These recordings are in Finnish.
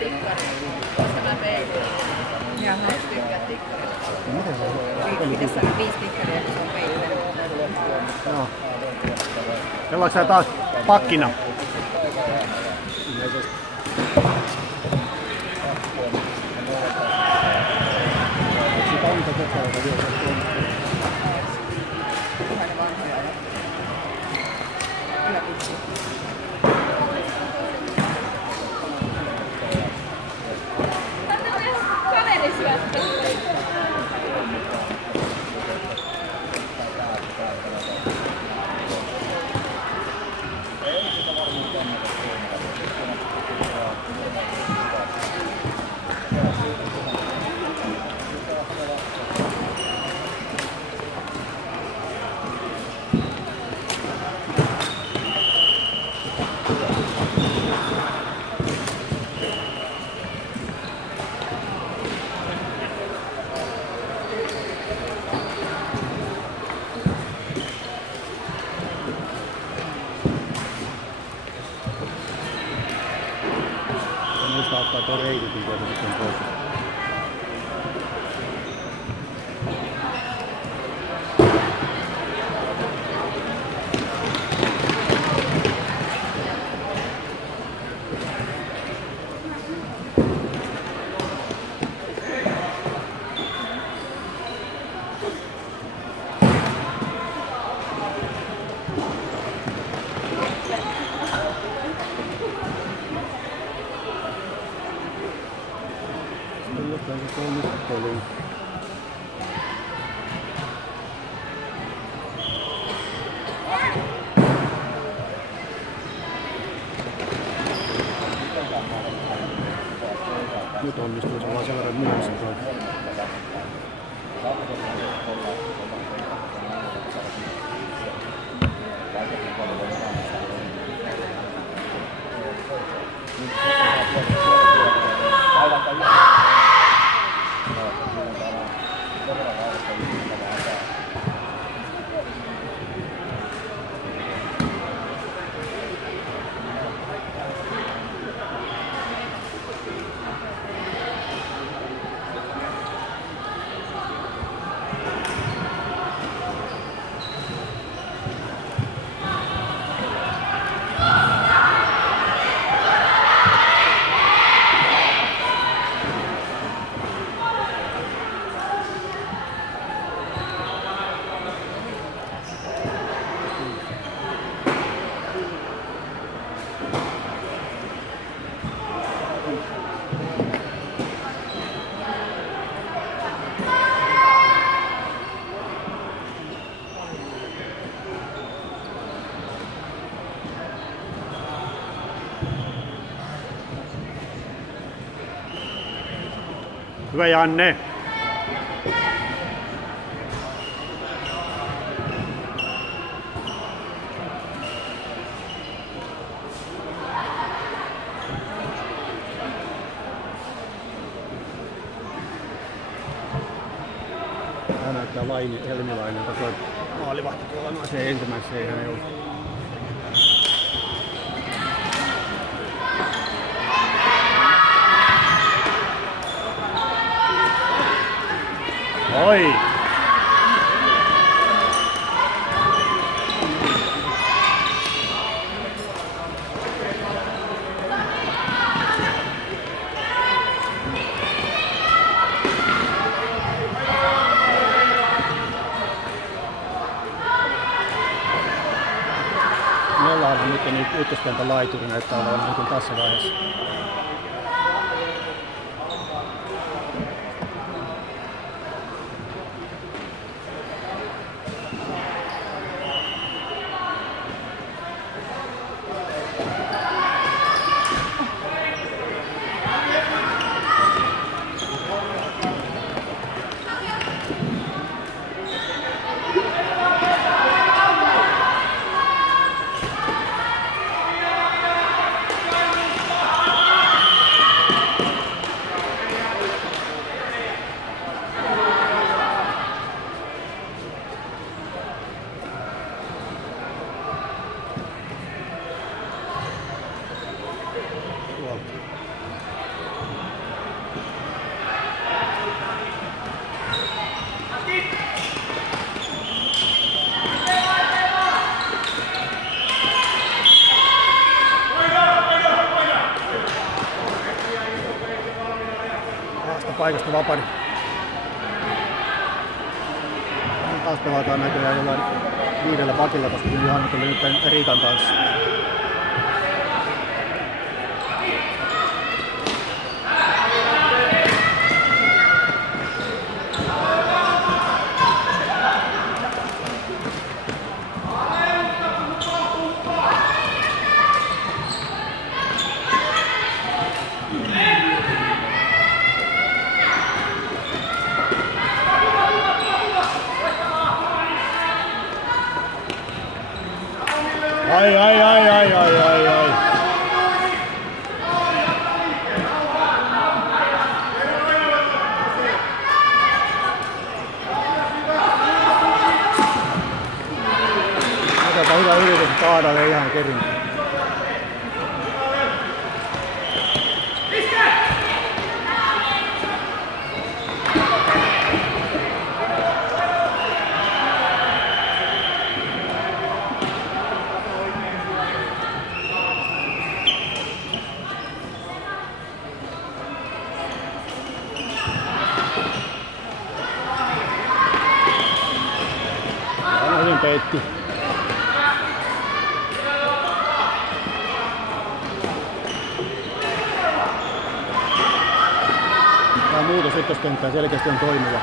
tikkari. Tuossa mä peilin. Jaha. Tykkää tikkarista. Tässä on 5 tikkaria, kun se on peilin. Joo. Pelaatko sä taas pakkina? Ottaa tuo reikitin tuolta sitten pois. Nyt onnistuu, se on vaan sen verran myöhässä toi. Hyvä Janne. Tämä näyttää Helmilainelta tuo maalivahti tuolla noin se ensimmäisessä ei hän ollut. Oi! Me ollaan nyt ykköskentän laituri näyttää olevan niin tässä vaiheessa. paikasta vapari. Taas pelataan näköjään jollain 5 pakilla, koska Johanna tuli nyt Riikan kanssa. Ai. Otetaan hyvä yritys Kaadalle ihan kerin. Peitti. Tämä muutos ykköskenttään selkeästi on toimiva.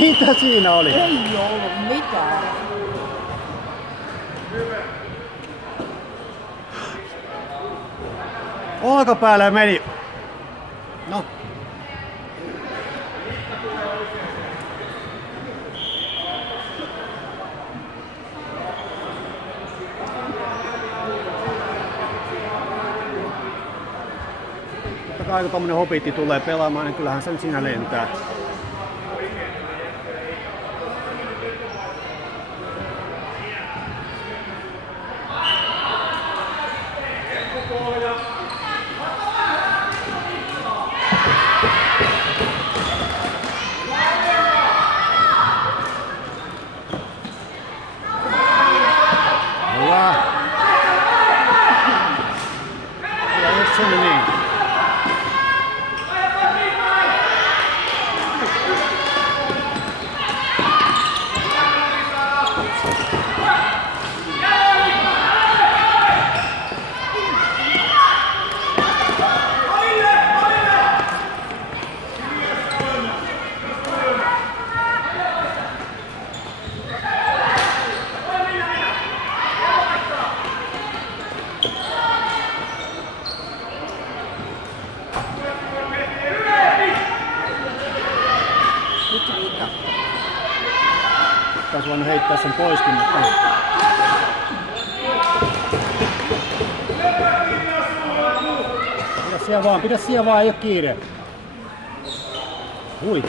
Mitä siinä oli? Ei ollut mitään. Olkapäälle meni. No. Totta kai kun tommonen hobitti tulee pelaamaan, niin kyllähän sen siinä lentää. Taisi voinut heittää sen poiskin, mutta... Pidä siellä vaan, ei oo kiire. Hui.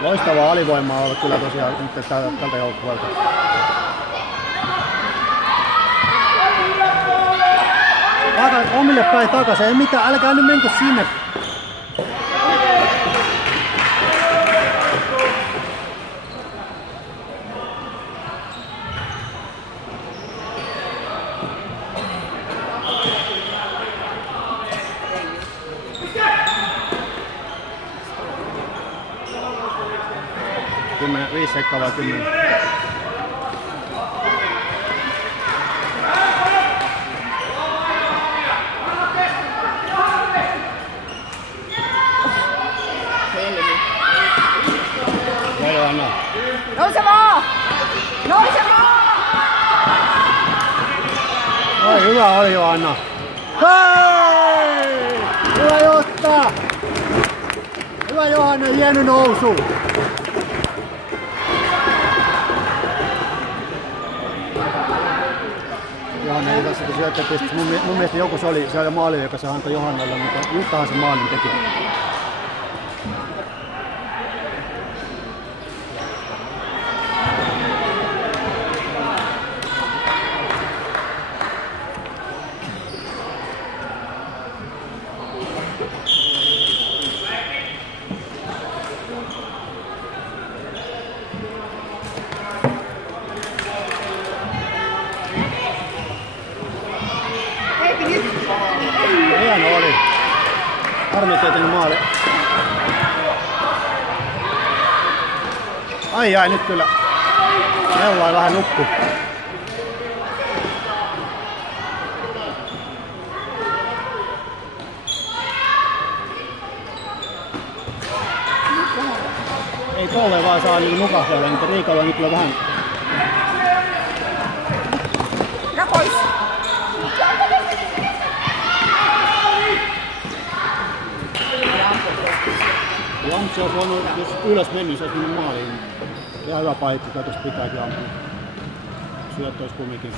Loistavaa alivoimaa on ollut kyllä tosiaan nyt tältä joukkueelta. Omille päin takaisin, ei mitään, älkää nyt menkö sinne. 5 sekkaa vai 10? Johanna. Nouse vaan! Nouse vaan! Oi, hyvä oli Johanna. Hei! Hyvä Jotta! Hyvä Johanna, hieno nousu! Johanna ei tässä syöttöpistys. Mun mielestä joku se oli siellä maali, joka se antoi Johannalle, mutta Juttahan se maalin teki. Hieno oli. Harmi ettei maali. Ai nyt kyllä. Mellain vähän nukku. Ei tolleen vaan saa niinku nukahdella, mutta Riikalla on nyt kyllä vähän. Ja pois! Jampsi olisi voinut, jos ylös mennyt, se olisi mennyt maaliin. Ihan hyvä paikka, kai tuosta pitääkin ampua. Syöttö olisi kumminkin.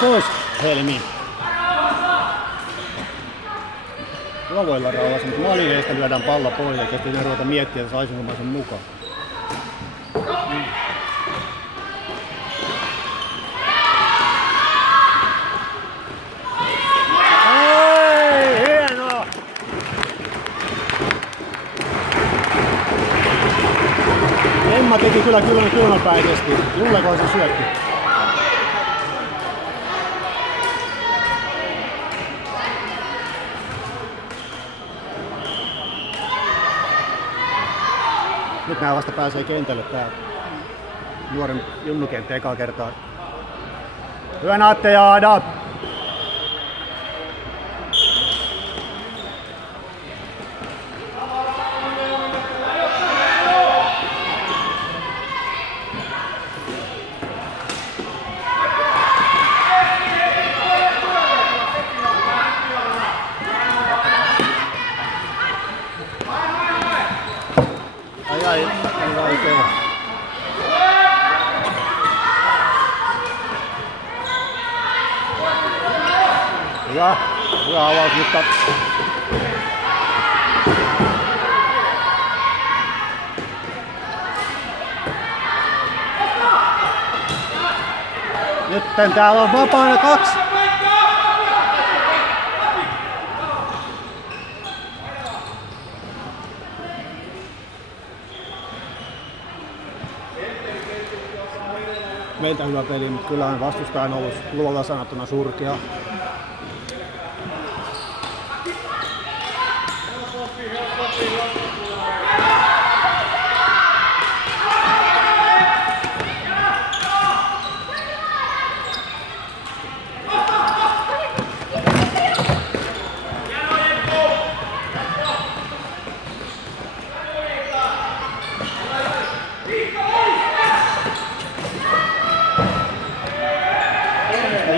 Pois, Helmi. Tuo voi olla rauhassa, mutta maalineista lyödään pallo pois ja kesti ruveta miettiä, että saisinko mä sen mukaan. Ai, hienoa! Emma teki kyllä kylmäpäisesti. Julleko se syötti? Nyt nää vasta pääsee kentälle tää nuoren junnukenttä ekaa kertaa. Hyvä Naatte ja Adam! Hyvä avaus, mutta nyt täällä on vapaana 2. Meiltä hyvä peli, mutta kyllähän vastustaja on ollut luolla sanottuna surkea.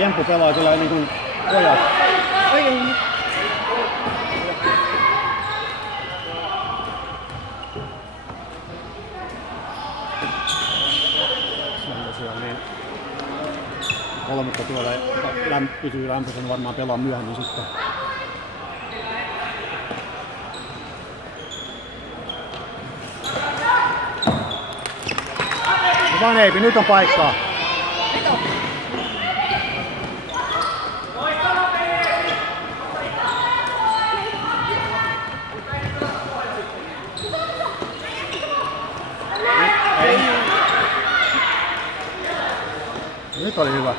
Jemppu pelaa kyllä niin kuin pojat. Se on tosiaan niin. 3 tuolla pysyy lämpöisen, varmaan pelaa myöhemmin sitten. Vaneepi, nyt on paikkaa. Nyt on. Nyt oli hyvä.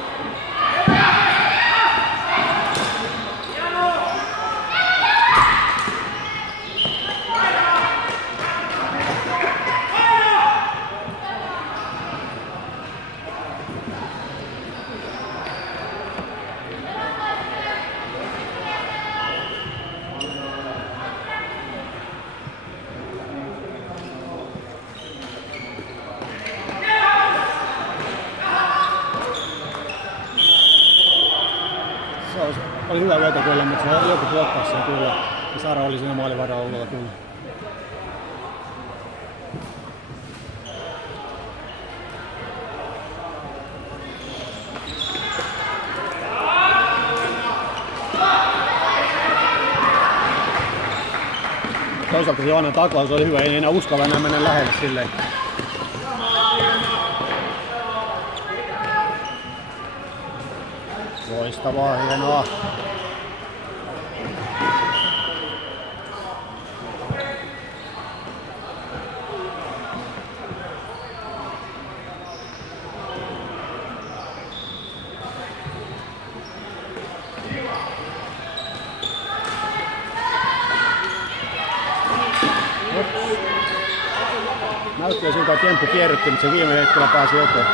Oli hyvä veto kyllä, mutta se joku blokkasi sen kyllä. Ja Sara oli siinä maalivaran alueella kyllä. Toisaalta se Johannan taklaus oli hyvä, ei enää uskalla enää mennä lähelle silleen. Loistavaa, hienoa. Näytti siltä, että temppu kierrytti, mutta se viime hetkellä pääsi eteen.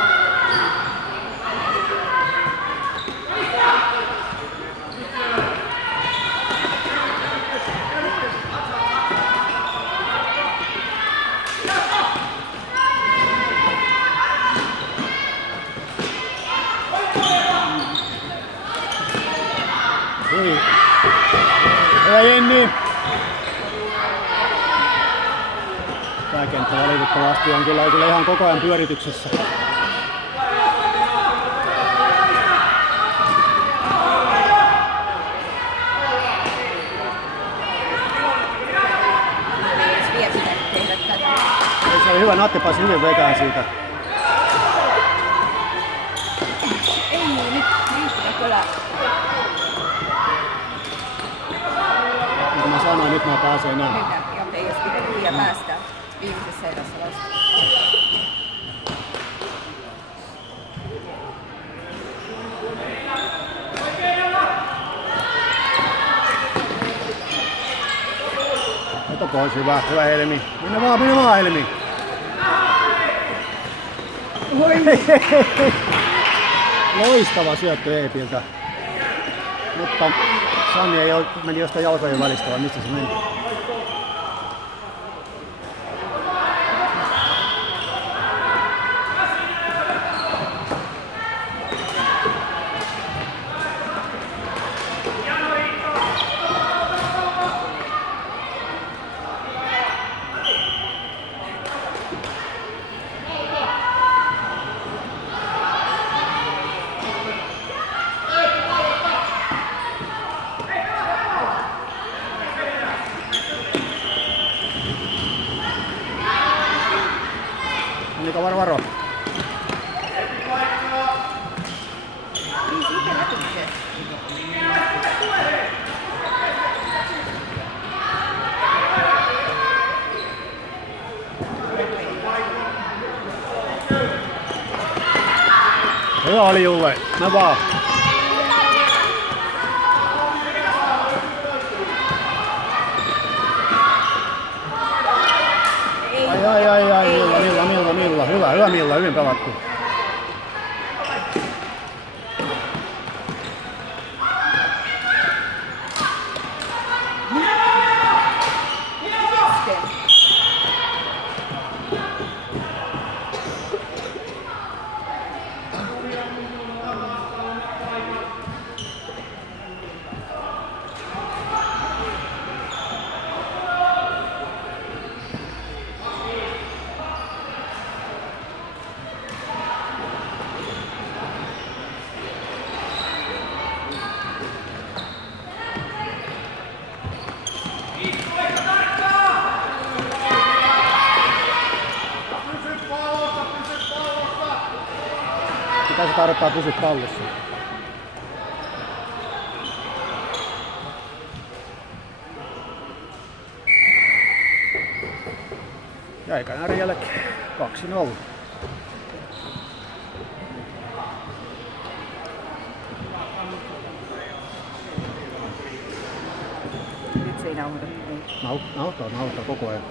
Hyvä Jenni! Tää kenttä valitettavasti on kyllä ihan koko ajan pyörityksessä. Se oli hyvä, Natte pääsi hyvin vetään siitä. Ei, nyt riittää kyllä. Niin kuin mä sanoin, nyt mä pääsen enää. Nyt, joten jos pitää liian päästä viimeisessä erässä vasta. Oto pois, hyvä Helmi. Mennä vaan Helmi. Loistava syöttö Eepiltä. Mutta Sanni ei meni jostain jalkojen välistä, vai mistä se meni? Annika, varo. Hyvä oli Juve, mä vaan. Milla. Hyvä Milla, hyvin pelattu. tarvitsee pysyä tallissa. Ja eikä nähdä jälkeen 2-0. Nyt se ei nauhoita. Nauhoittaa koko ajan.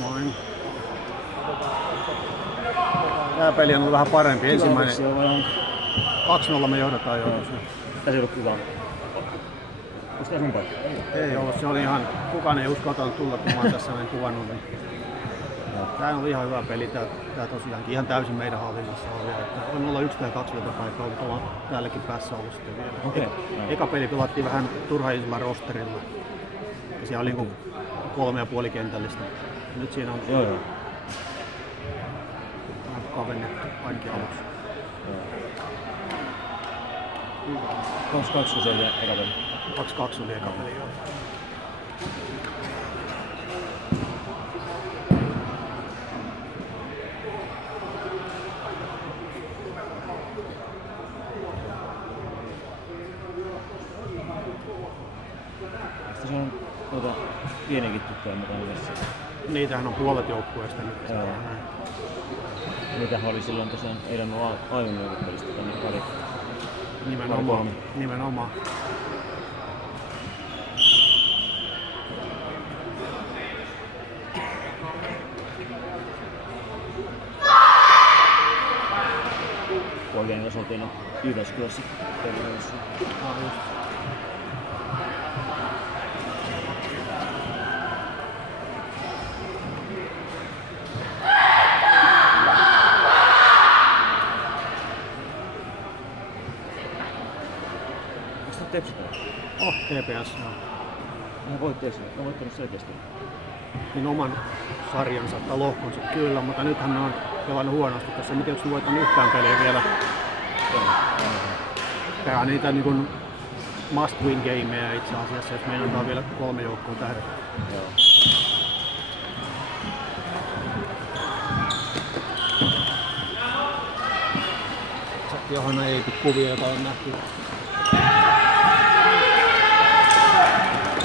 Noin. Tää peli on ollut vähän parempi. Ensimmäinen 2-0 me johdataan jo. Tässä ei ollut hyvä. Onko tää sun paikka? Ei ollut, se oli ihan, kukaan ei uskaltanut tulla, kun mä oon tässä näin kuvannut. Niin. Tää on ihan hyvä peli, tää tosiaankin ihan täysin meidän hallinnassa on vielä. On olla 1 tai 2 paikkaa, mutta ollaan täälläkin päässä ollut sitten vielä. Okay. Eka peli pelattiin vähän turhaisilla rosterilla. Ja siellä oli niinku 3,5 kentällistä. Nyt siinä on kavennettu ainakin aluksi. 2-2 se oli eka peli. 2-2 oli eka peli, joo. Se on pienikin tyttöjä mukana yhdessä. Niitähän on puolet joukkueesta nyt. Joo. Niitähän oli silloin tosiaan, ei ollut aivan joukkueellista tänne pari. Nimenomaan. Poikien kanssa oltiin Jyväskylässä terveydessä. Tepsi täällä? TPS, joo. Nehän voitteessa, ne voittanut selkeästi. Niin oman sarjansa tai lohkonsa kyllä, mutta nythän ne on pelannut huonosti tässä. En tiedä, onko ne voittanut yhtään peliä vielä. Tää on niitä niin kuin must win gameja itse asiassa, että meidän on vielä 3 joukkoa tähdä. Joo. Johanna Eipin kuvia, jota on nähty.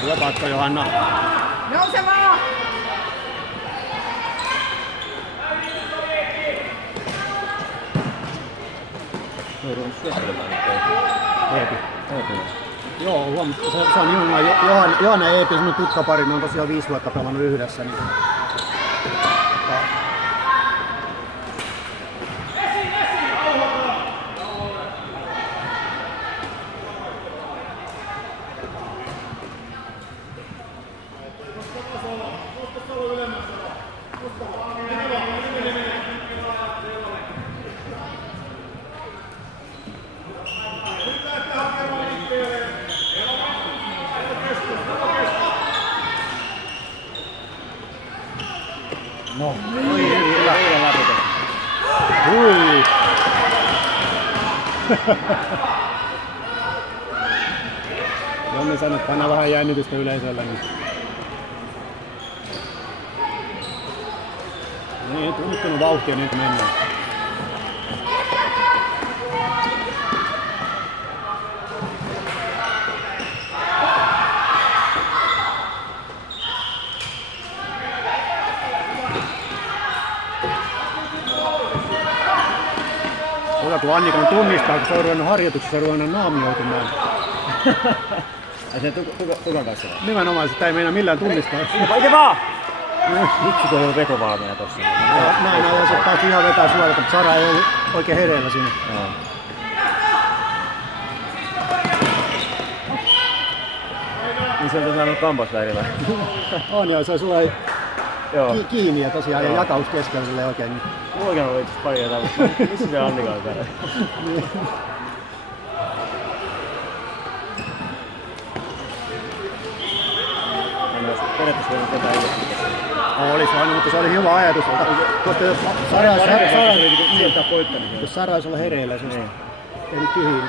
Hyvä paikka, Johanna. Nouse vaan! No ei ruvennut syöttelemään nyt Eepi. Eepi. Joo, huomattu. Se on nimenomaan Johanna ja Eepi, semmoinen tutkapari, ne on tosiaan 5 vuotta pelannut yhdessä. Niin. No, Hyvä. Hui! Jonni sanoi, että pannaan vähän jännitystä yleisöllä. Niin, nyt vauhtia, nyt mennään. Hyvä, kun Annikan tunnistaa, kun se on ruvennut harjoituksessa, se on ruvennut naamioitumaan. Ai sen tukan kanssa vai? Nimenomaan sitä ei meinaa millään tunnistaa. Oikein vaan! Vitsi kun ei ollut vekovalmea tossa. Näin ja se taisi ihan vetää suorata, mutta Sara ei ollut oikein hereillä siinä. Joo. Niin se on tosiaan kampasleirillä. On joo, se on sulla kiinni ja tosiaan ja jakaus keskellä silleen oikein. Niin. Mullakin on itse pari jotain, mutta missä se Annika on täällä? Periaatteessa voinut ketään ilmeisesti. Olisi aina, mutta se oli hyvä ajatus. Koska jos Sara olisi olla hereillä, se olisi tehnyt tyhjiin.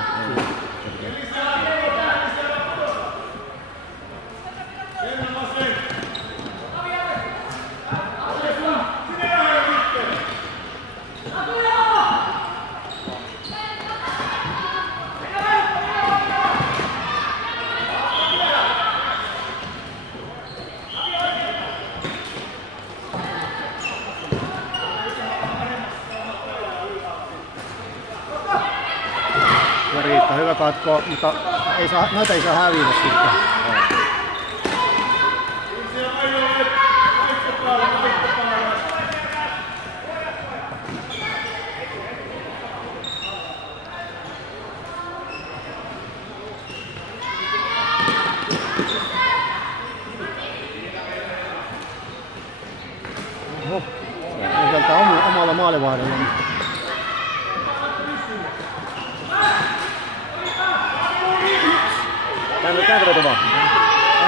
Riitta, hyvä katko, mutta noita ei saa hävitä sitten. Sieltä omalla maalivahdella. Kääntö vaan.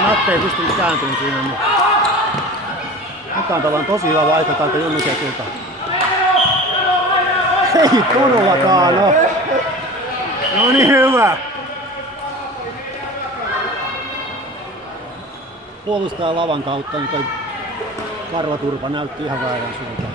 Natte ei pystynyt kääntymään siinä. Nyt on tavallaan tosi hyvä vaihto täältä Junnusekilta. Ei todellakaan, no. No niin hyvä. Puolustaja lavan kautta, niin toi karvaturpa näytti ihan väärän suuntaan.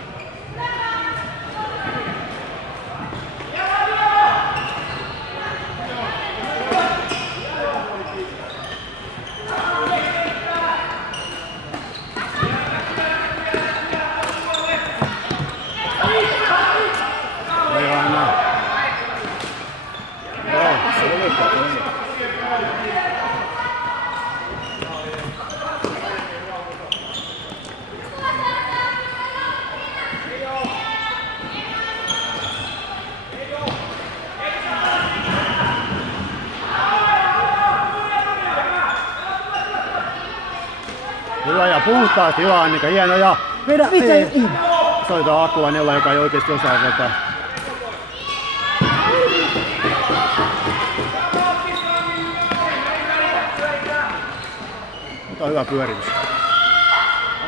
Hyvä ja puhtaasti, hyvä Annika, hieno ja vedä! Se oli tuo Akkulainen, joka ei oikeesti osaa vetää. Mutta on hyvä pyöritys.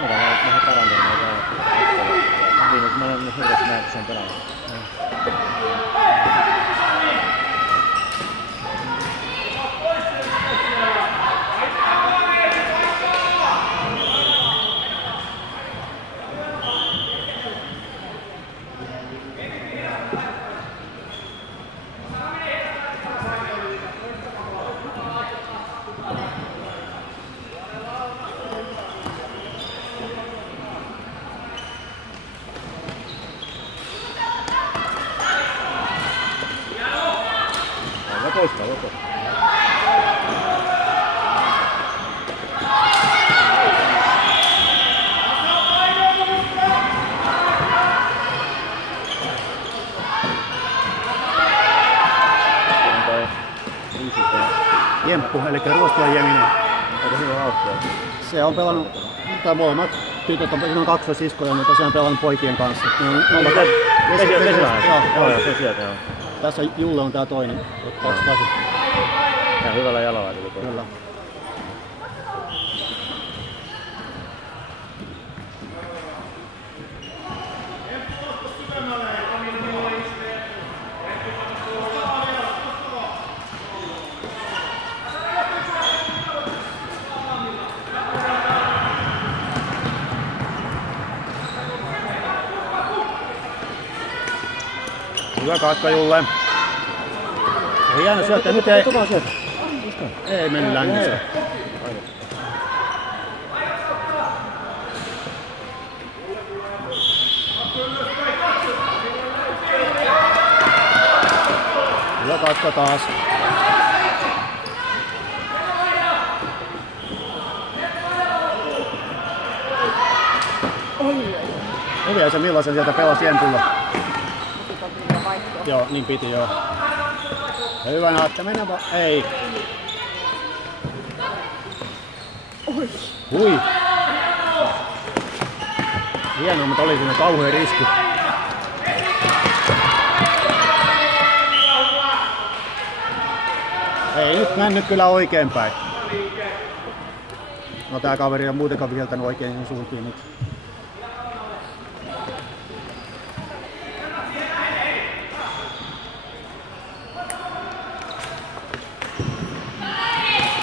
Mä vähän parantanut niin, mä en hirveästi näe, kun se on pelannut. Toista, joko. Jemppu, eli Ruostulan Jeminen. Aika hyvä auttaa. Se on pelannut, tai molemmat tytöt on, siinä on kaksoisiskoja, mutta se on pelannut poikien kanssa. Joo, se sieltä joo. Tässä Julle on tää toinen, 28. Ja hyvällä jalalla tuli pois. Kyllä. Hyvä katka Julle. Hieno syöttö, nyt ei mennyt längissä. Hyvä katka taas. Oi. Hyviä se millaisen sieltä pelasi Jentulla. Pitiko kyllä vaihtoa? Joo, niin piti joo. Hyvä Naatte, mennä vaan. Ei. Oi. Hui. Hienoa, mutta oli siinä kauhea riski. Ei nyt mennyt kyllä oikein päin. No tää kaveri on muutenkaan viheltänyt oikein suuntiin nyt.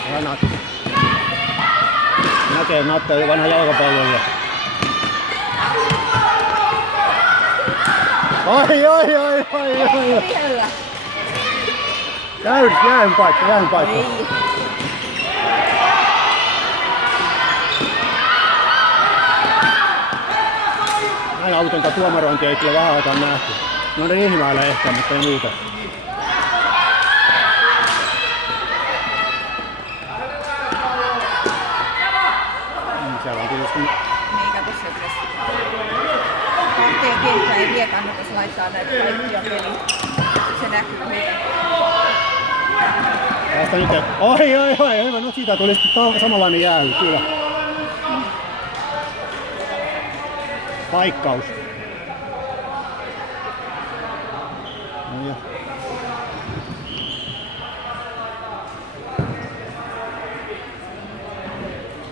Hyvä Natti. Näkee Natte on vanha jalkapallolla. Ai. Vielä. Jään paikka. Ei. Näin autonta tuomarointia ei kyllä vähän aikaa nähty. No ne ihmailee ehkä, mutta ei muuta. Siellä on tietysti... Niin kato se pitäisi. Kahteen kenttään ei vie kannattaisi laittaa näitä kaikkia peliä. Se näkyy hyvin. Tästä nyt... Oi, hyvä. No siitä tuli sitten samanlainen jäähy, kyllä. Paikkaus. No ja.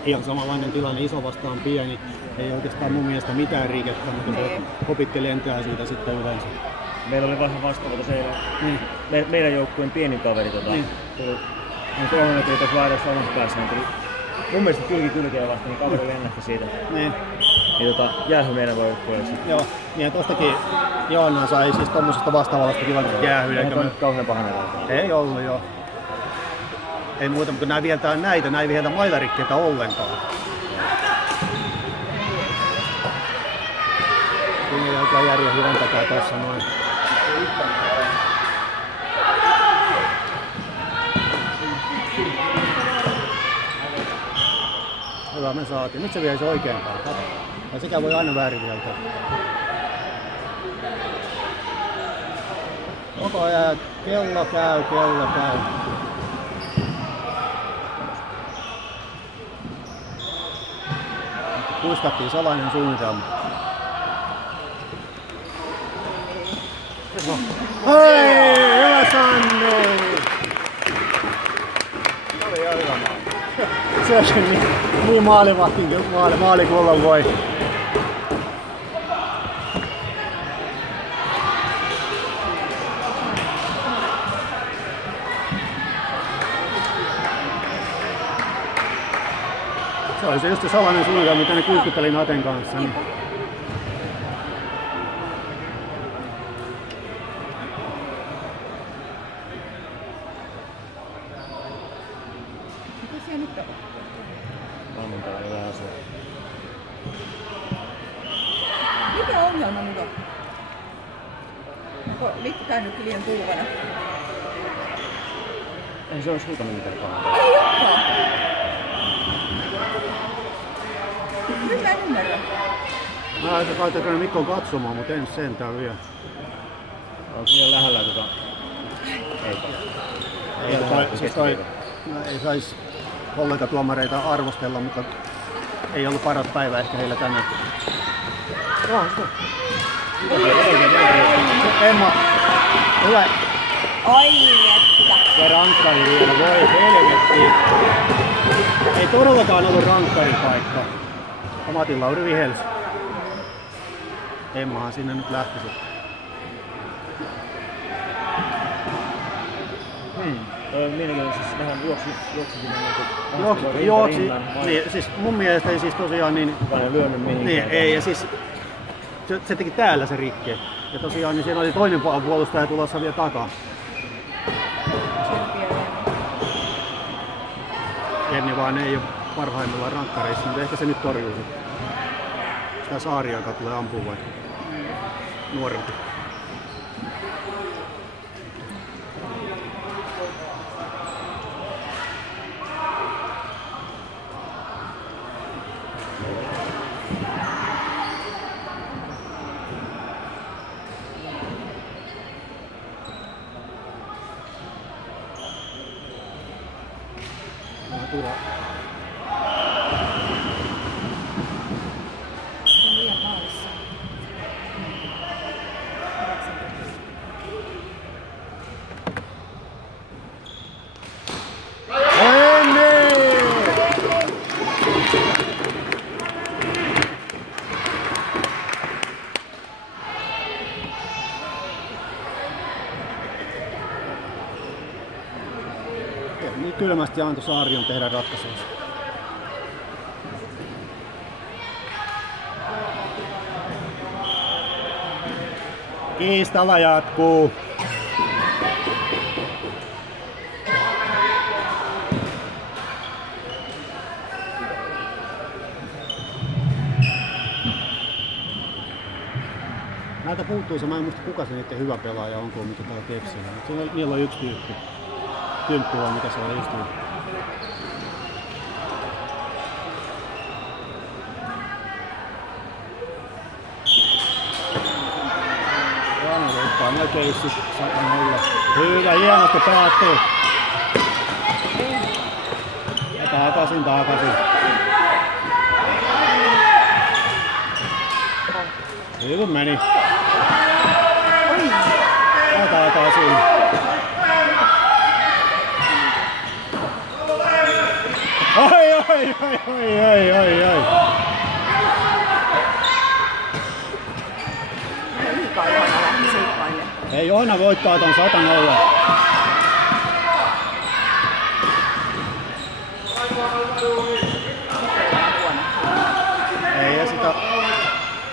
Ihan samanlainen tilanne, iso vastaan pieni. Ei oikeastaan mun mielestä mitään riikettä, mutta se hopitti lentää siitä sitten yleensä. Meillä oli vähän vastaava tuossa eilen. Niin. Meidän joukkueen pienin kaveri niin. On 3 metriä tuossa laidassa aluspäässä, niin tuli mun mielestä kylkeä vasta, niin kaveri lennähti siitä. Niin. Niin jäähy meidän joukkueelle. Joo, niin tostakin Johanna sai siis tommosesta vastaavasta kivan jäähyn. Ei nyt kauhean pahan edelleen. Ei ollut joo. Ei muuta, mutta nää viheltää näitä, nää ei viheltä mailarikkeita ollenkaan. Siinä ei oikein järjä hyvän takaa tossa noin. Hyvä, me saatiin. Nyt se viesi oikein päin. Ja sekä voi aina väärin viheltää. Koko ajan kello käy. Kuiskattiin salainen suunnitelma. Hei, hyvä Sanni! Oli ihan hyvä maali. Se on niin maalivahtin maali kuin olla voi. Se oli se just se salainen suunnitelma, mitä ne kuiskutteli Naten kanssa. Niin. Mitä siellä nyt on? Valmentaja oli vähän asua. Mikä ongelma nyt on? Onko Mikko käynyt liian tulvana? Ei se olisi huutanut mitään pahaa. Ei olekaan! Nyt mä en ymmärrä. Mä ajattelin, että käyn Mikkoon katsomaan, mutta en sentään vielä. Onko liian lähellä Ei sais kollegatuomareita arvostella, mutta ei ollut paras päivä ehkä heillä tänään. Emma, hyvä. Ai että! Ja rankkari vielä, voi helvetti. Ei todellakaan ollut rankkaripaikka. Matin Lauri vihelsi. Emmahan sinne nyt lähti sitten. Mielenkiintoisesti siis vähän juoksi. Niin, siis mun mielestä ei siis tosiaan niin... Kukaan ei lyönyt mihinkään. Niin, ei, ja siis se teki täällä se rikke. Ja tosiaan niin siinä oli toinen puolustaja tulossa vielä takaa. Jenni vaan ei ole parhaimmillaan rankkareissa, mutta ehkä se nyt torjuu sitä Saaria, joka tulee ampua vai nuorempi. kylmästi ja antoi Saarion tehdä ratkaisuja. Kiistalla jatkuu. Näiltä puuttuu se, mä en muista kuka se niiden hyvä pelaaja on, kun mitä täällä Tepsillä. Niillä on yksi tyyppi. Kymppi vai mikä se on yksi tyyppi. Jana voittaa ne keissit, 100. Hyvä, hienosti päättyy. Ja takaisin. Hyvin meni. Takaisin. Oi. Liikaa Johanna lähti seikkaille. Ei, Johanna voittaa ton 100. Ei, ja sitä...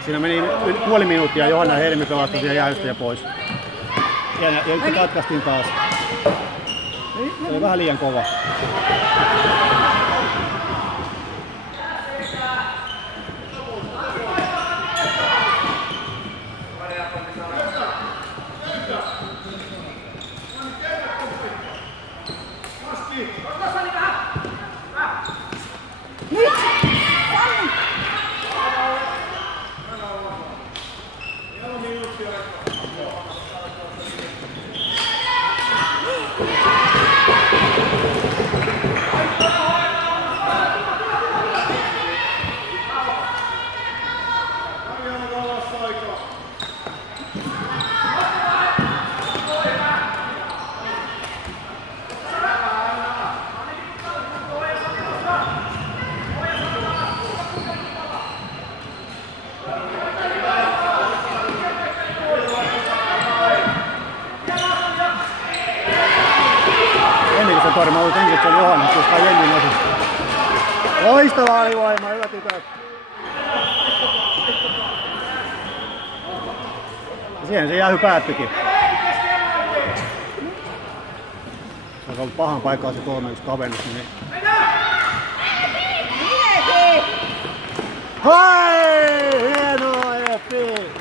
Siinä meni puoli minuuttia, Johanna Helmi pelastui siihen jäystä ja pois. Ja nyt katkaistiin taas. Se oli vähän liian kova. Mä luulen ensin, että se on Johanna, koska Jennin osi. Loistava alivoima, hyvä tytöt. Ja siihen se jäähy päättyikin. Se on ollut pahan paikkaa se 3-1 kavennus. Niin... Hei! Hienoa, Efi!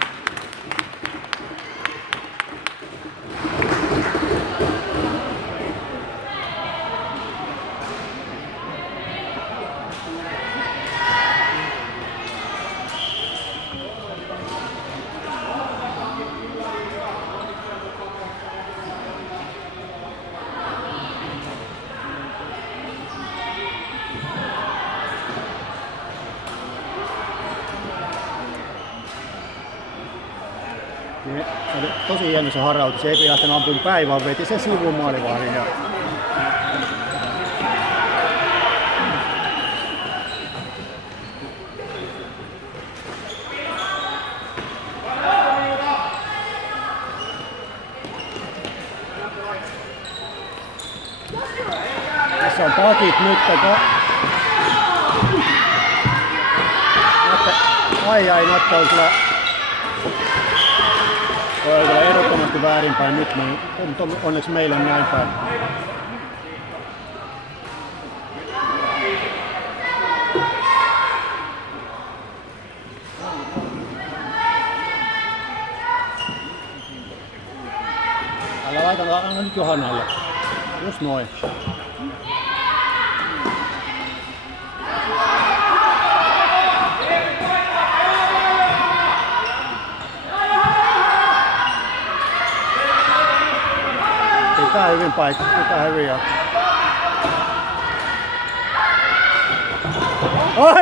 Se oli tosi hieno se harautus, ei lähtenyt ampuun päin, vaan veti se sivuun maalivahdin. Ja... Tässä on pakit nyt. Ai, Natta on kyllä... Toi on kyllä ehdottomasti väärinpäin nyt, mutta onneksi meillä on näin päin. Älä laita nyt Johannalle. Just noin. Pitää hyvin paikka, pitää hyvin ja... Oi!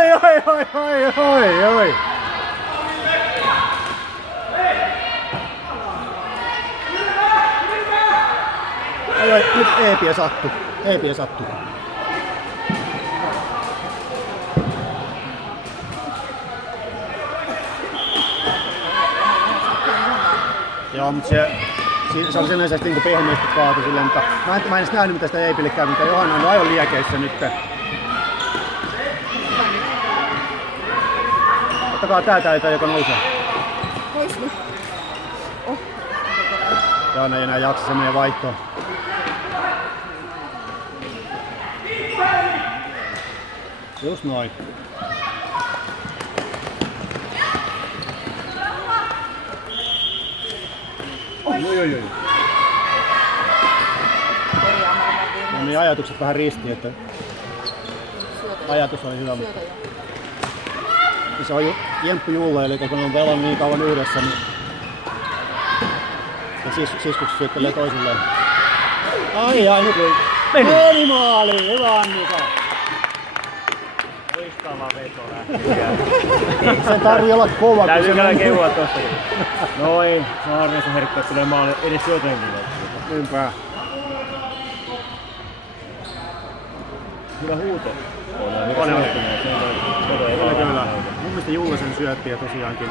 Nyt Eepiä sattu. Joo, mutta se... se on sellaisesti niin pehmeästi kaatu silleen, mutta mä en edes nähnyt mitä sitä Eipille käy, mutta Johanna on aivan liekeissä nyt. Ottakaa tää täytä, joka nousee. Pois nyt. Oh. Johanna ei enää jaksa, se menee vaihtoon. Just noin. Oi. No niin, ajatukset vähän ristiin, että ajatus oli hyvä. Se on Jemppu Julle, eli kun on pelannut niin kauan yhdessä, niin ja siskukset syöttelee toisilleen. Ai, nyt meni maaliin, hyvä Annika! Loistava veto lähti. Sen tarvii olla kova. Täytyy käydä kehua tostakin. Noin, se on harvinaista herkkaa, että tulee maali edes jotenkin. Ympää. Hyvä huuto. Kyllä. Mun mielestä Julle sen syötti ja tosiaankin.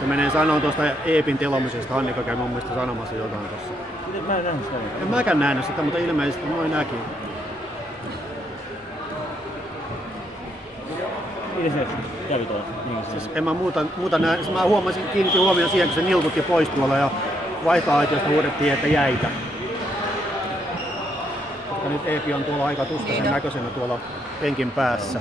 Se menee sanoa tuosta Eepin telomisesta. Annika käy mun mielestä sanomassa jotain tossa. Mä en nähnyt sitä. En mäkään nähnyt sitä, mutta ilmeisesti noin näki. Miten se kävi tuolla? Siis en mä muuta näe. Mä huomasin, kiinnitin huomioon siihen, kun se nilkutti pois tuolla ja vaihtoaitiosta huudettiin, että jäitä. Koska nyt Eepi on tuolla aika tuskaisen näköisenä tuolla penkin päässä.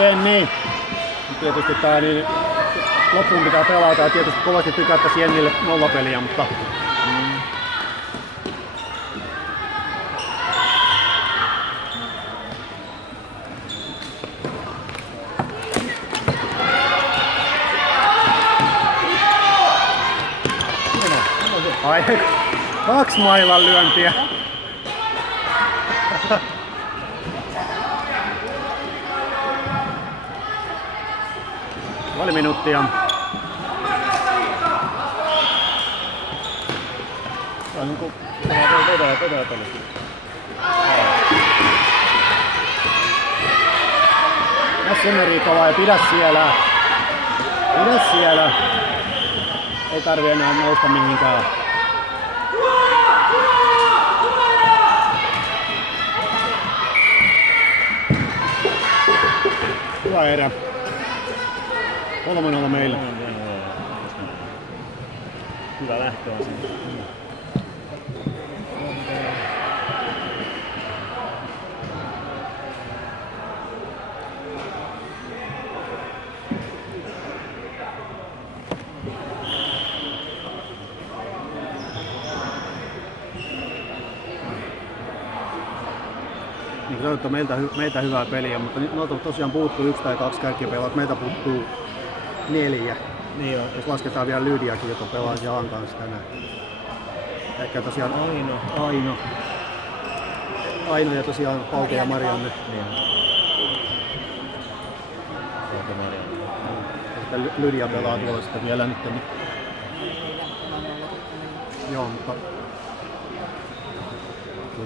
Ei niin. Tietysti tää niin loppuun pitää pelata ja tietysti kovasti tykättäisi Jennille nollapeliä, mutta ai, 2 mailan lyöntiä. Puoli minuuttia. Se on niinku... Semeriikola ja pidä siellä. Pidä siellä. Ei tarvi enää nousta mihinkään. Hyvä erä. 3-0 meillä. Hyvä lähtö on siinä. Niin kuin sanottu, meiltä hyvää peliä, mutta nyt tosiaan puuttuu 1 tai 2 kärkipelaa, meiltä puuttuu 4. Niin on. Jos lasketaan vielä Lydiakin, joka pelaa Jaan kanssa tänään. Ehkä tosiaan Aino ja tosiaan Pauke ja Marianne. Niin. Pauke Marianne. Ja sitten Lydia pelaa tuolla sitten vielä nyt. Niin. Joo, mutta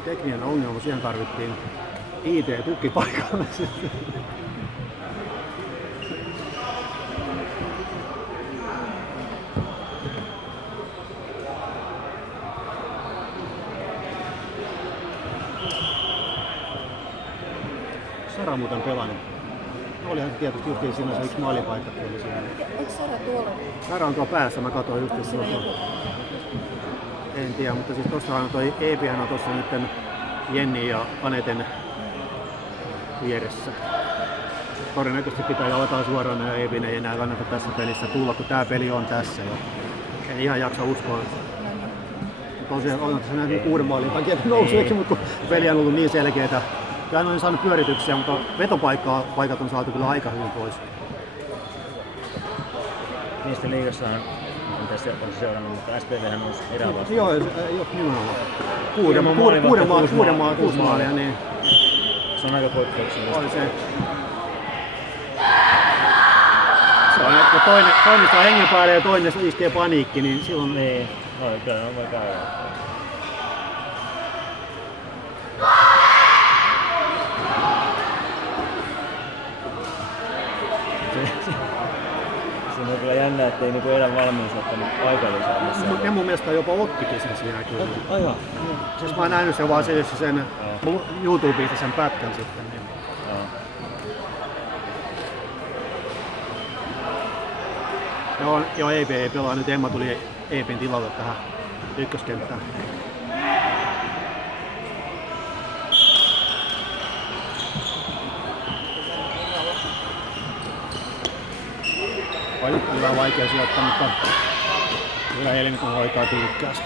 tekninen ongelma, siihen tarvittiin IT-tukki paikalle. Sara muuten pelannut. Olihan se tietysti justiin siinä se yksi maalipaikka oli siinä. Eikö Sara tuolla? Sara on tuolla päässä, mä katsoin justiin tuossa. En tiedä, mutta siis tossahan toi Eepihän on tossa nyt Jenni ja Aneten vieressä. Todennäköisesti pitää jalkaa suoraan ja Eepin ei enää kannata tässä pelissä tulla, kun tää peli on tässä. En ihan jaksa uskoa. Tosiaan on tässä näin 6 maalin takia nousueksi, mutta kun peli on ollut niin selkeetä. Hän on saanut pyörityksiä, mutta vetopaikat on saatu kyllä aika hyvin pois. Niistä liigassahan on tässä seurannut, mutta SPVhän on erävasta. Joo, nimenomaan. 6 maalia, niin. Se on aika poikkeuksellista. On se. Se on, että toinen saa hengen päälle ja toinen iskee paniikki, niin silloin... Niin, kyllä on voi käydä. Siinä on kyllä jännä, ettei niinku elä valmius ottanut paikallisella. Ne mun mielestä jopa ottikin sen siinä kyllä. Aivan. Siis mä oon nähnyt sen vaan sen YouTubesta sen pätkän sitten. Niin. Joo, EIP ei pelaa. Nyt Emma tuli EIPin tilalle tähän ykköskenttään. Kyllä vaikea syöttää, mutta kyllä Helmi kun hoitaa tyylikkäästi.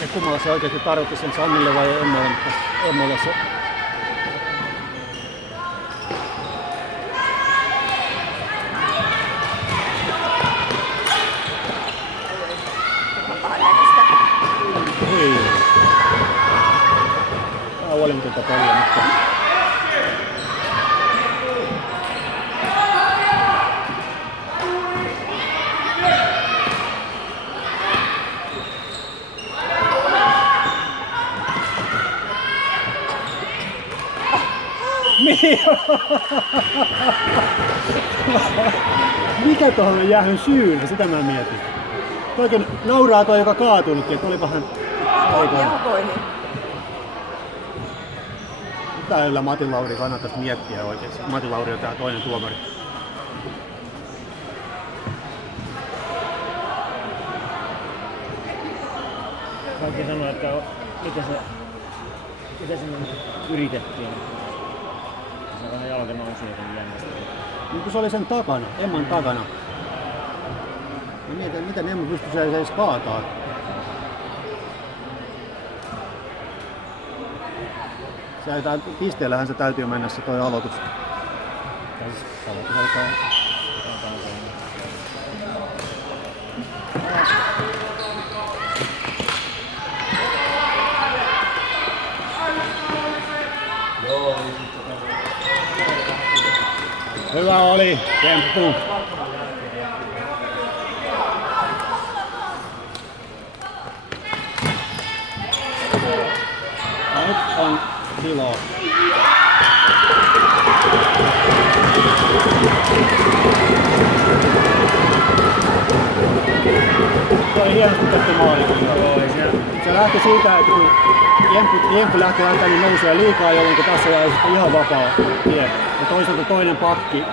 Ja kummalla se oikeasti tarjotti sen Sannille vai Emmalle, mutta Emmalle se... Ei. Vähän huolimatonta peliä, mutta... Mikä tuohon on jäänyt syyn? Sitä mä mietin. Toikin nauraa toi, joka kaatunutkin, että olipahan... Jalkoihin. Mitä yllä Matin Lauri kannattaisi miettiä oikeesti? Matin Lauri on tää toinen tuomari. Kaikki sanoo, että miten se yritettiin. Se vähän jalka nousi jotenkin jännästi. Niin kuin se oli sen takana, Emman takana. Mä mietin, miten Emma pystyi se edes kaataa. Pisteellähän se täytyy mennä se toi aloitus. Hyvä oli, temppu. Nyt on tilaa. Se oli hienosti tehty maali. Se lähti siitä, että kun Jenkku lähti antamaan nousua liikaa, jolloin tässä jäi sitten ihan vapaa tie. Ja toisaalta toinen pakki.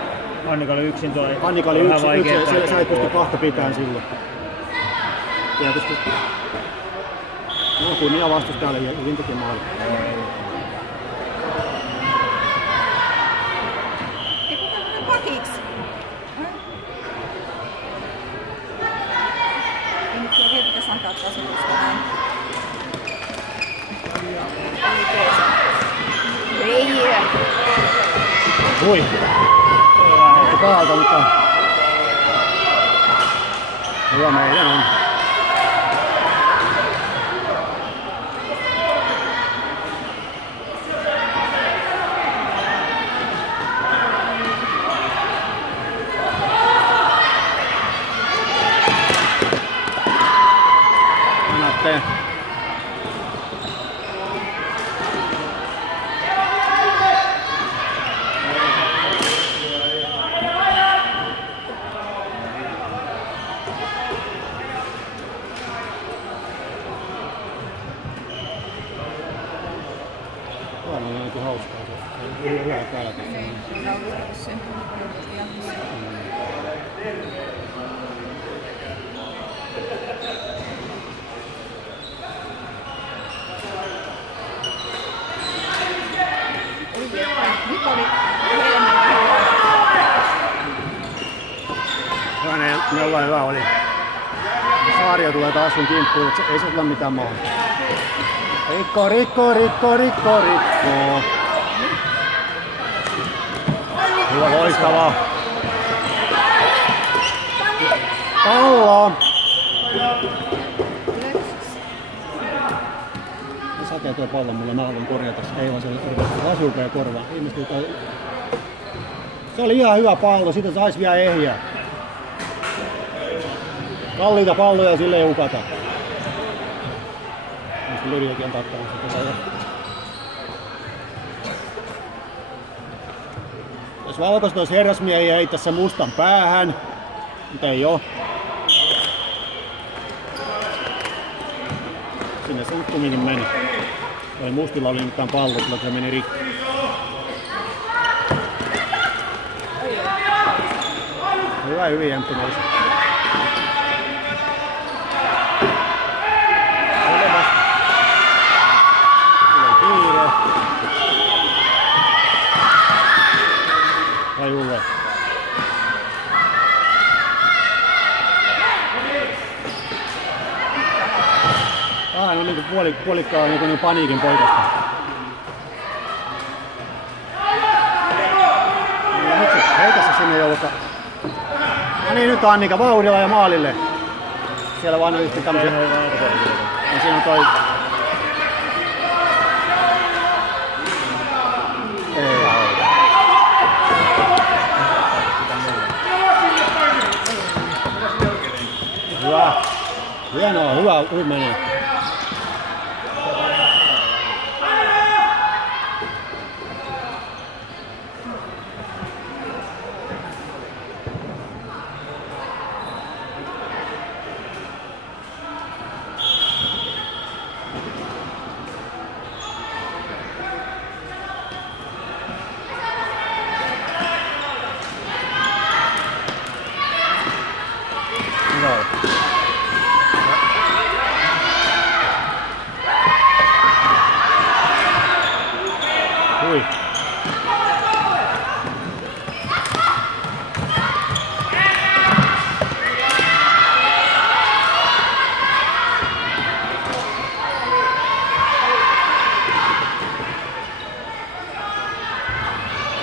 Annika oli yksin tuo. Annika oli yksin, sä ei pysty kahta pitämään silloin. Tietysti. No kunnia vastustajalle ja hyvin teki maali. Ei kukaan mene pakiksi. Ei nyt kyllä vielä pitäisi antaa tasoitusta näin. Ei. Ui. Ei pahalta, mutta hyvä meidän on. Annatte. Tämä on ainakin hauskaa. Se on hyvä pelata. Nyt oli Helmi. Jollain hyvä oli. Saario tulee taas sun kimppuun, että ei se tule mitään maa. Rikko, rikko, rikko, rikko, rikko. Hyvä, loistavaa. Pallo. Sakee tuo pallo mulle, mä haluan korjata. Ei vaan se vasulta ja korvaa. Se oli ihan hyvä pallo, siitä sais vielä ehjää. Kalliita palloja sille ei hukata. Lyriäkin on takkanut sitä. Jos valkoiset olisi herrasmiehiä heittää se mustan päähän, mutta ei oo. Sinne se nyt kumminkin meni. Ei mustilla oli mitään pallo, kyllä se meni rikki. Hyvin jämppu nousi. Tulee kiire. Vai Ulle? No niinku puolikkaa niinku paniikin poikasta. No nyt se heitä se sinne jouluka. No niin, nyt Annika vauhdilla ja maalille. Siellä vaan on yhtä tämmösiä. Ja siinä on toi. Hyvä. Hienoa, hyvä menee. Ui.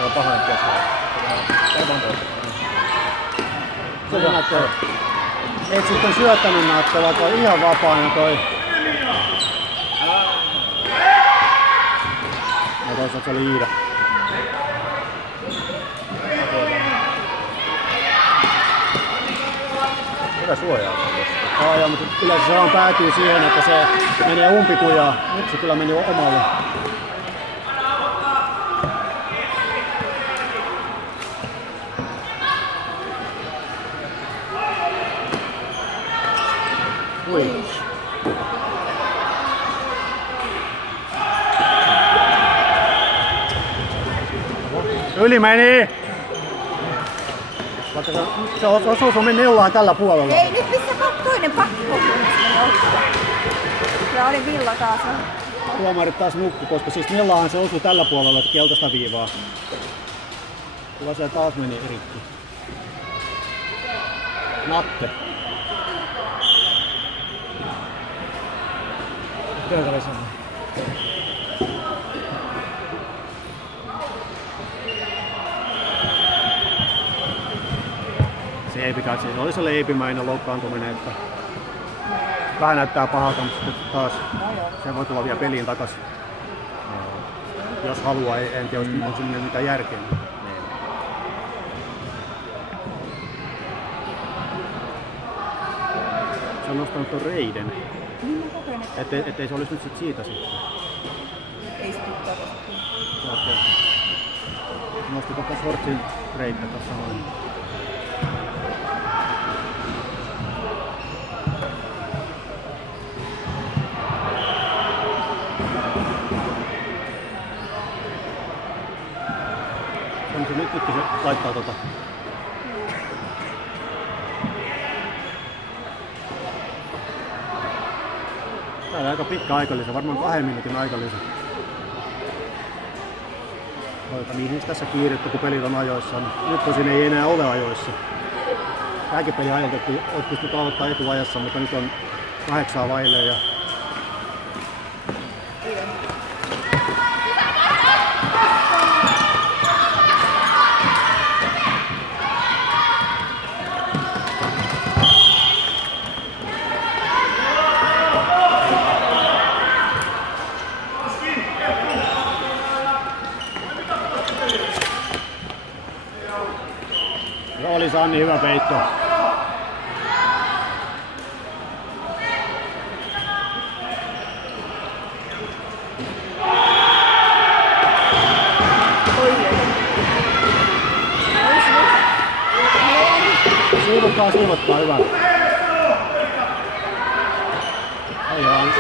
On pahan keskellä. Aivan toista. Se näyttää. Et sitten syöttänyt näyttää, vaikka on ihan vapaana toi. Ja toisaalta se oli Iida. Hyvä suojaa. Joo, mutta yleensä se vaan päätyy siihen, että se menee umpikujaan. Nyt se kyllä meni omalle. Ui. Yli meni! Vaikka se osuu sun neulaan tällä puolella. Ei nyt missä toinen pakko. Ja oli Villa taas. Tuomarit taas nukku, koska siis nellahan se osuu tällä puolella keltaista viivaa. Kyllä se taas meni rikki. Natte. Työtä oli semmoinen. Se Eipikään, siinä oli se leipimäinen loukkaantuminen, että vähän näyttää pahalta, mutta taas se voi tulla vielä peliin takaisin. Jos haluaa, en tiedä, onko sinne mitään järkeä. Se on nostanut ton reiden. Ettei se olisi nyt sit siitä sitten. Ei se tykkää tosta. Okei. Nosti koko shortsin reittä tossa noin. Nyt se laittaa tota. Tää on aika pitkä aikalisä, varmaan 2 minuutin aikalisä. Niin tässä kiirettä, kun pelit on ajoissa. Nyt tosin ei enää ole ajoissa. Tämäkin peli ajoitettiin, olisi pystytty aloittaa etuajassa, mutta nyt on 8 vaille. Ja oli Sanni hyvä peitto. Siivotkaa, hyvä. Ei vaan.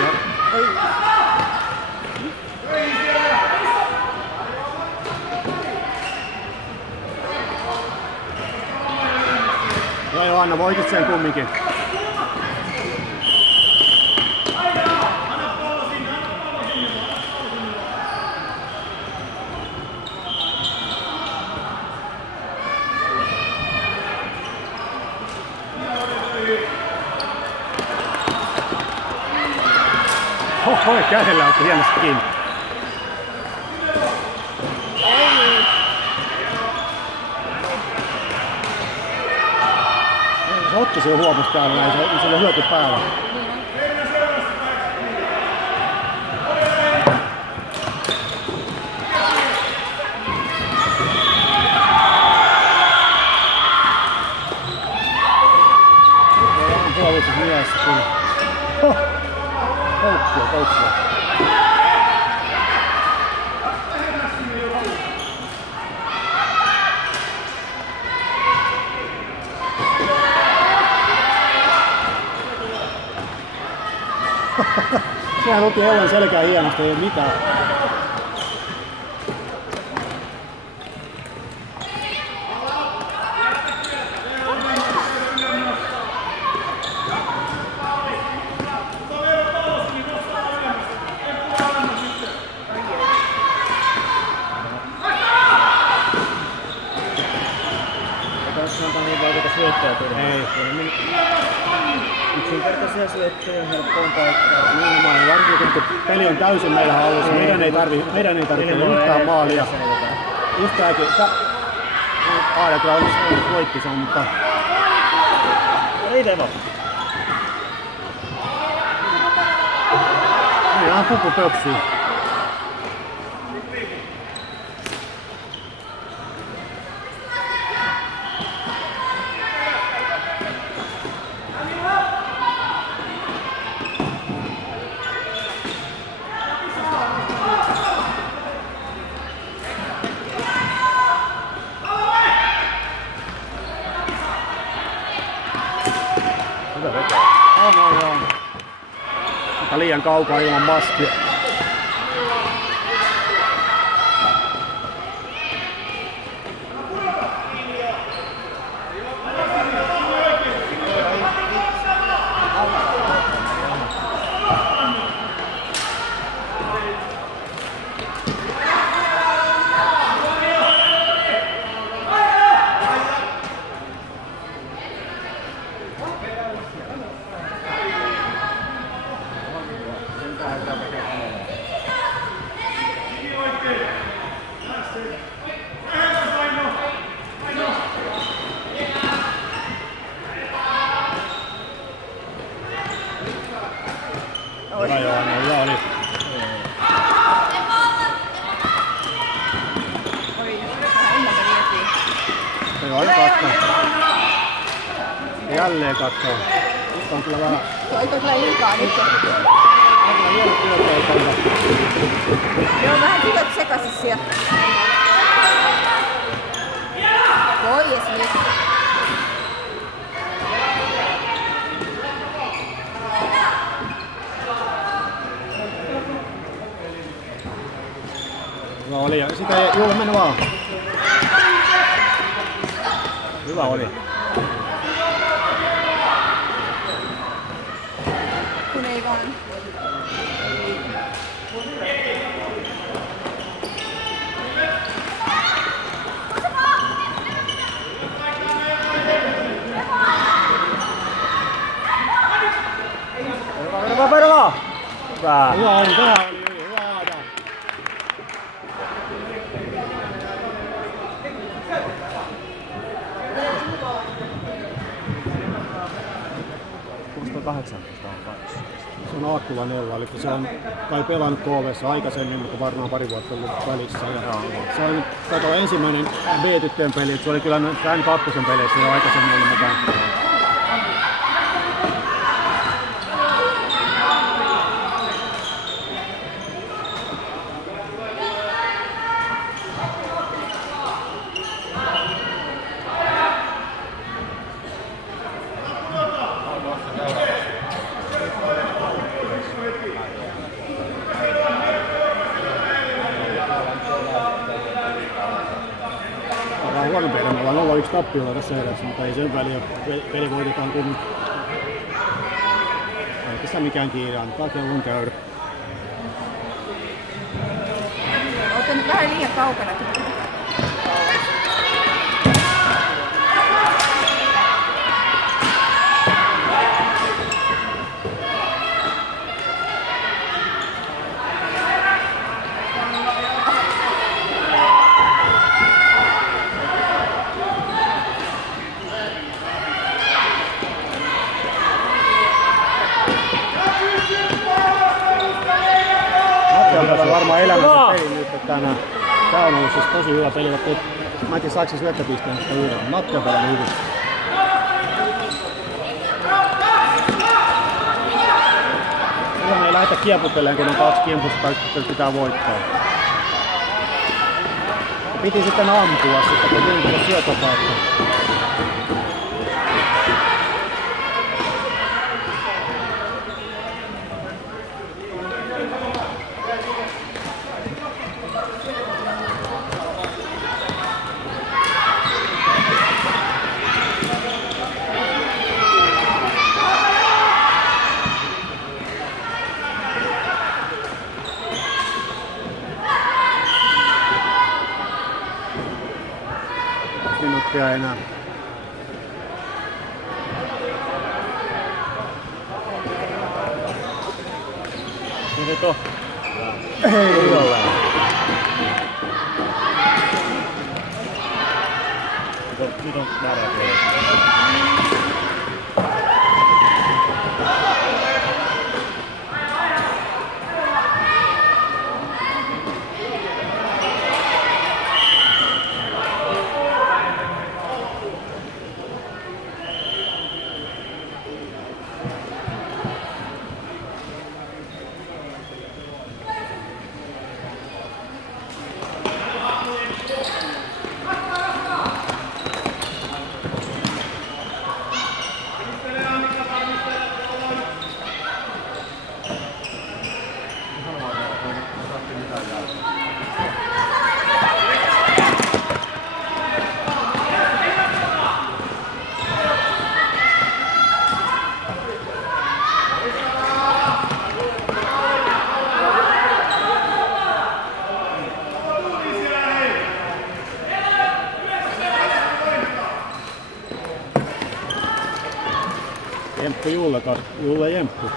Joo, Johanna, voitit sen kumminkin. Oho, kädellä otti hienosti kiinni. Se otti sen huomasi täällä näin, se oli hyöty päällä. Puolustus mielessä kyllä. Koukkia. Sehän otti Ellen selkään hienosti, ei mitään. Yksinkertaisia syöttöjä, helppoon paikkaan. Nimenomaan, varsinkin kun peli on täysin meillä hallussa. Meidän ei tarvitse yhtään maalia. Yhtäänkin. Aina kyllä olisi voitti sen, mutta... Ei Devo. Niin, ihan pupu pöksyy. Joo. Mutta liian kaukaa ilman maskia. Hyvä oli. Joo, katsoa. Jälleen katsoa. Nyt on kyllä vähän... Toiko kyllä liikaa nyt? Joo, vähän tytöt sekaisin siellä. Pois nyt. Hyvä oli ja sitä ei Juule mennä vaan. Hyvä oli. Kun ei vaan. Perva! Hyvä oli. Se on Aakkula Nella, eli se on kai pelannut KV:ssa aikaisemmin, mutta varmaan pari vuotta ollut välissä. Ja se on ensimmäinen B-tyttöjen peli, se oli kyllä N2 peleissä jo aikaisemmin ollut mukana. vähän huonompi erä. Me ollaan 0-1 tappiolla tässä erässä, mutta ei sen väliä. Peli voitetaan kun ei tässä mikään kiire, antaa kellon käydä. Olet nyt vähän liian kaukana. Mattia on varmaan elämänsä peli nyt tänään. Tää on ollut siis tosi hyvä peli. Mä en tiedä saako se syöttöpisteen sitä uudella. Mattia on pelannut hyvin. Silloin me ei lähdetä kieputteleen, kun on 2 kimpusta, pitää voittaa. Ja piti sitten ampua, kun tuli tulla syöttöpaikka. Minuuttia enää. Nyt on. Ei ole. Nyt on väärä puolella. Jemppu Julle Jemppu.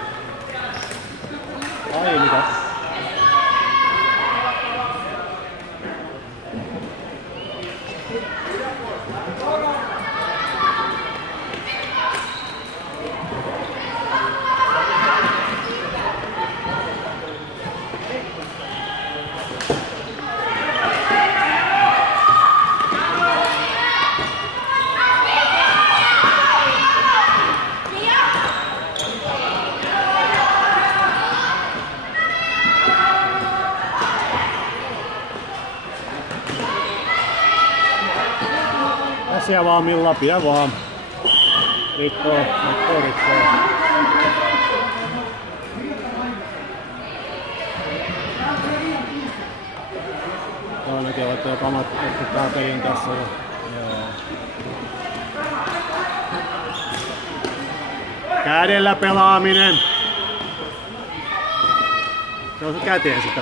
Ai mitä? Asia vaan millä pidä vaan. Rikkoo. Toinenkin on, että kamat, että tää peli on tässä jo. Kädellä pelaaminen. Se on se käteen sitä.